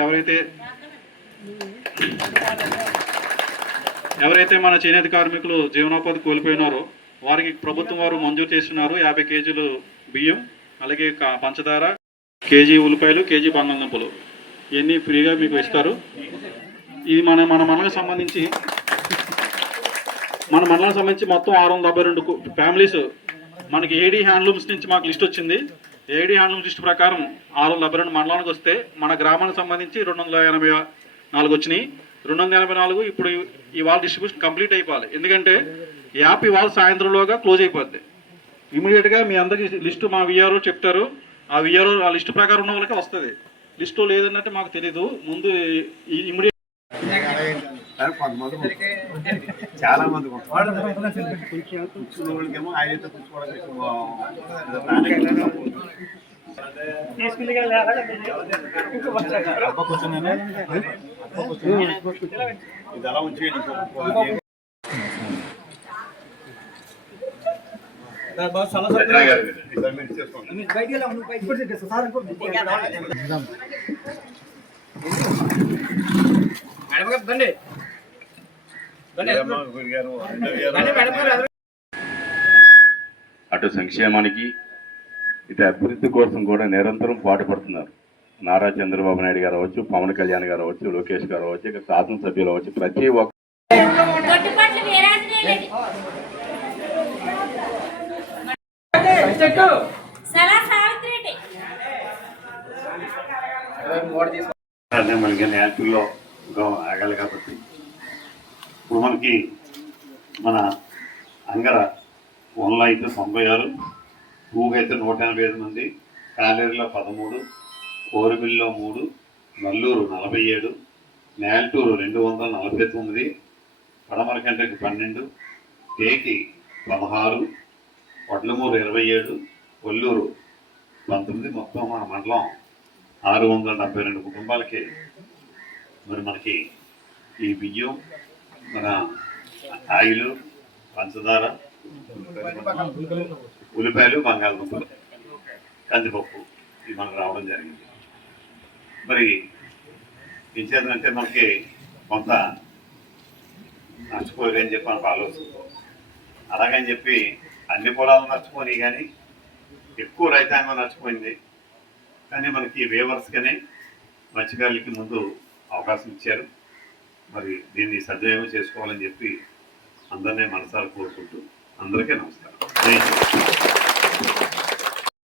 ఎవరైతే ఎవరైతే మన చేనేత కార్మికులు జీవనోపాధి కోల్పోయినారో వారికి ప్రభుత్వం వారు మంజూరు చేస్తున్నారు యాభై కేజీలు బియ్యం అలాగే పంచదార కేజీ ఉల్లిపాయలు కేజీ బంగాళదుంపలు. ఇవన్నీ ఫ్రీగా మీకు ఇస్తారు. ఇది మన మన మనకు సంబంధించి మన మండలం సంబంధించి మొత్తం ఆరు వందల డెబ్బై రెండు ఫ్యామిలీస్ మనకి ఏడీ హ్యాండ్లూమ్స్ నుంచి మాకు లిస్ట్ వచ్చింది. ఏడీ హ్యాండ్లూమ్స్ లిస్ట్ ప్రకారం ఆరు వందల డెబ్బై రెండు మండలానికి వస్తే మన గ్రామానికి సంబంధించి రెండు వందల ఎనభై నాలుగు వచ్చినాయి. రెండు వందల ఎనభై నాలుగు ఇప్పుడు ఇవాళ డిస్ట్రిబ్యూషన్ కంప్లీట్ అయిపోవాలి. ఎందుకంటే యాప్ ఇవాళ సాయంత్రంలోగా క్లోజ్ అయిపోద్ది. ఇమీడియట్గా మీ అందరికి లిస్టు మా విఆర్ఓ చెప్తారు. ఆ విఆర్ఓ ఆ లిస్టు ప్రకారం ఉన్న వాళ్ళకి వస్తుంది. లిస్టు లేదన్నట్టు మాకు తెలీదు. ముందు ఇమీడియట్ కొంతమంది చాలా మంది కూర్చున్న వాళ్ళకేమో ఆయనతో కూర్చోవడం ఇది అలా ఉంచేయండి. ఇంకో- రచన గారు. అటు సంక్షేమానికి ఇటు అభివృద్ధి కోసం కూడా నిరంతరం పాటుపడుతున్నారు. నారా చంద్రబాబు నాయుడు గారు అవ్వచ్చు పవన్ కళ్యాణ్ గారు అవ్వచ్చు లోకేష్ గారు అవ్వచ్చు ఇక శాసనసభ్యులు అవ్వచ్చు ప్రతి ఒక్క మనకి న్యాచురల్లో ఆగాలి కాబట్టి. ఇప్పుడు మనకి మన అంగర వన్లో అయితే తొంభై ఆరు టూగా అయితే నూట ఎనభై ఐదు మంది కాలేరులో పదమూడు కోరిమిల్లో మూడు నల్లూరు నలభై ఏడు నేల్టూరు రెండు వందల నలభై తొమ్మిది పడమరకంటకి పన్నెండు టేకి పదహారు వడ్లమూరు ఇరవై ఏడు కొల్లూరు పంతొమ్మిది మొత్తం మన మండలం ఆరు వందల డెబ్బై రెండు కుటుంబాలకి. మరి మనకి ఈ బియ్యం మన ఆయిలు పంచదార ఉల్లిపాయలు బంగాళదుంపలు కందిపప్పు ఇవి మనకు రావడం జరిగింది. మరి ఏం చేద్దంటే మనకి కొంత నష్టపోయారని చెప్పి మనకు ఆలోచనతో అలాగని చెప్పి అన్ని పొలాలు నష్టపోయి కానీ ఎక్కువ రైతాంగం నష్టపోయింది. కానీ మనకి వేవర్స్గానే మత్స్యకారులకి ముందు అవకాశం ఇచ్చారు. మరి దీన్ని సద్వినియోగం చేసుకోవాలని చెప్పి అందరినీ మనసారా కోరుకుంటూ అందరికీ నమస్కారం. Thank you